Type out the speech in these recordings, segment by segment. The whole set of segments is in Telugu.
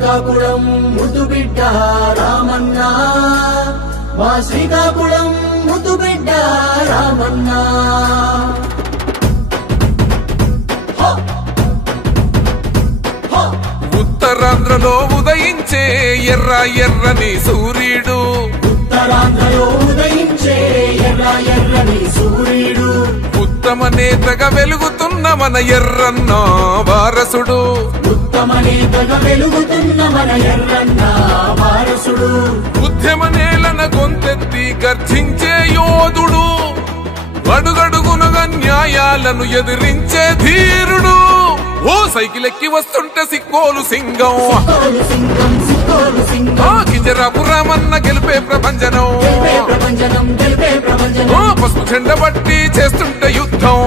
శ్రీకాకుళం ముద్దు బిడ్డ రామన్న మా శ్రీకాకుళం ముద్దు బిడ్డ రామన్న ఉత్తరాంధ్రలో ఉదయించే ఎర్ర ఎర్రని సూర్యుడు ఉత్తరాంధ్రలో ఉదయించే ఎర్ర ఎర్రని సూర్యుడు ఉత్తమ నేతగా వెలుగుతున్న మన ఎర్రన్న వారసుడు ఉత్తమ నేతగా వెలుగుతున్న మన ఎర్రన్న వారసుడు ఉద్యమ నేలన గొంతెత్తి గర్జించే యోధుడు అడుగడుగునగా న్యాయాలను ఎదిరించే ధీరుడు ఓ సైకిల్ ఎక్కి వస్తుంటే సిక్కోలు సింగం కిజరాపు రామన్న గెలిపే ప్రపంచనం పసుపు చెండ బట్టి చేస్తుంటే యుద్ధం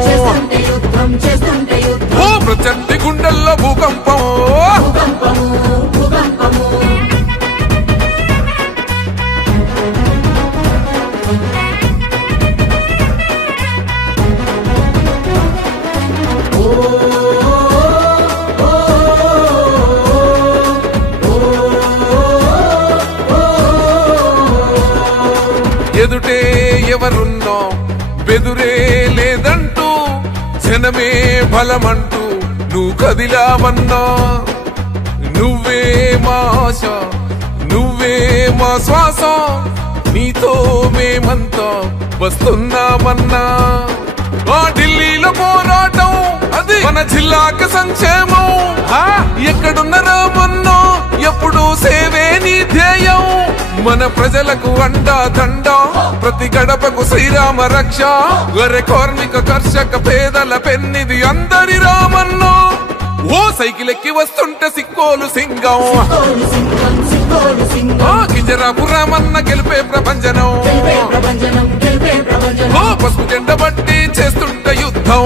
ఓ ప్రత్యర్థి గుండెల్లో భూకంపం ఎదుటే ఎవరున్నో బెదురే లేదంటూ జనమే బలమంటూ నువ్వు కదిలావన్నా నువ్వే మా ఆశ నువ్వే మా శ్వాస నీతో మేమంతా వస్తున్నామన్నా ఆ ఢిల్లీలో పోరాటం అది మన జిల్లాకి సంక్షేమం ఎక్కడున్న రామన్నో ఎప్పుడు సేవే నీ ధ్యేయం మన ప్రజలకు అండా దండ ప్రతి గడపకు శ్రీరామ రక్ష గొర్రె కార్మిక కర్షక పేదల పెన్నిది అందరి రామన్నో ఓ సైకిల్ ఎక్కి వస్తుంటే సిక్కోలు సింగం కిజరాపు రామన్న గెలిపే ప్రపంచనం ఓ పసుపు జెండ బట్టి చేస్తుంటే యుద్ధం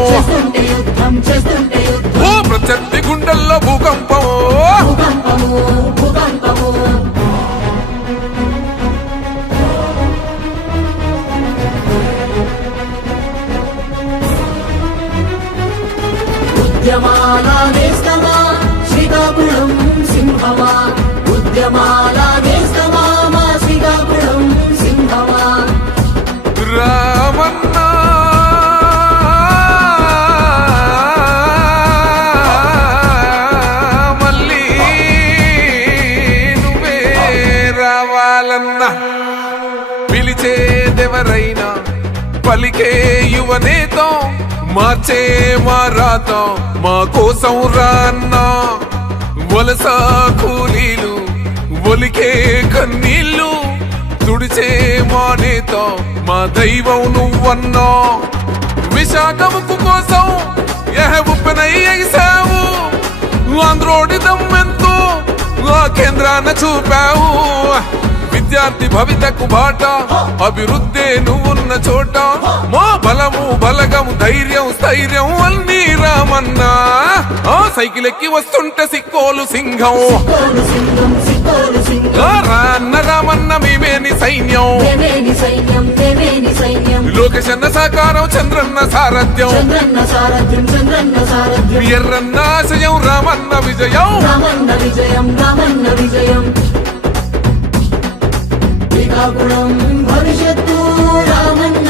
ఓ ప్రత్యర్థి గుండెల్లో భూకంపం ఉద్యమాల నేస్తమా శ్రీకాకుళం సింహమా ఉద్యమాల నేస్తమా మా శ్రీకాకుళం సింహమా రామన్న మళ్ళీ నువ్వే రావాలన్నా పిలిచేదెవరైనా పలికే యువనేత మార్చే మారాత మా కోసం రాన్నా వలస కూలీలు ఒలికే కన్నీళ్ళు తుడిచే మా నేత మా దైవం నువ్వన్నా విశాఖముకు కోసం ఉప్పెనయ్యేసావు ఆంధ్రోడి దమ్మెంతో ఆ కేంద్రాన చూపావు విద్యార్థి భవితకు బాట అభివృద్ధే నువ్వున్న చోట మా బలము బలగము ధైర్యం స్థైర్యం అన్నీ రామన్నా ఆ సైకిల్ ఎక్కి వస్తుంటే సిక్కోలు సింహం రాన్న రామన్న మేమేని సైన్యం లోకేశన్న సాకారం చంద్రన్న సారథ్యం ఎర్రన్న ఆశయం రామన్న విజయం శ్రీకాకుళం భవిష్యత్తు రామన్న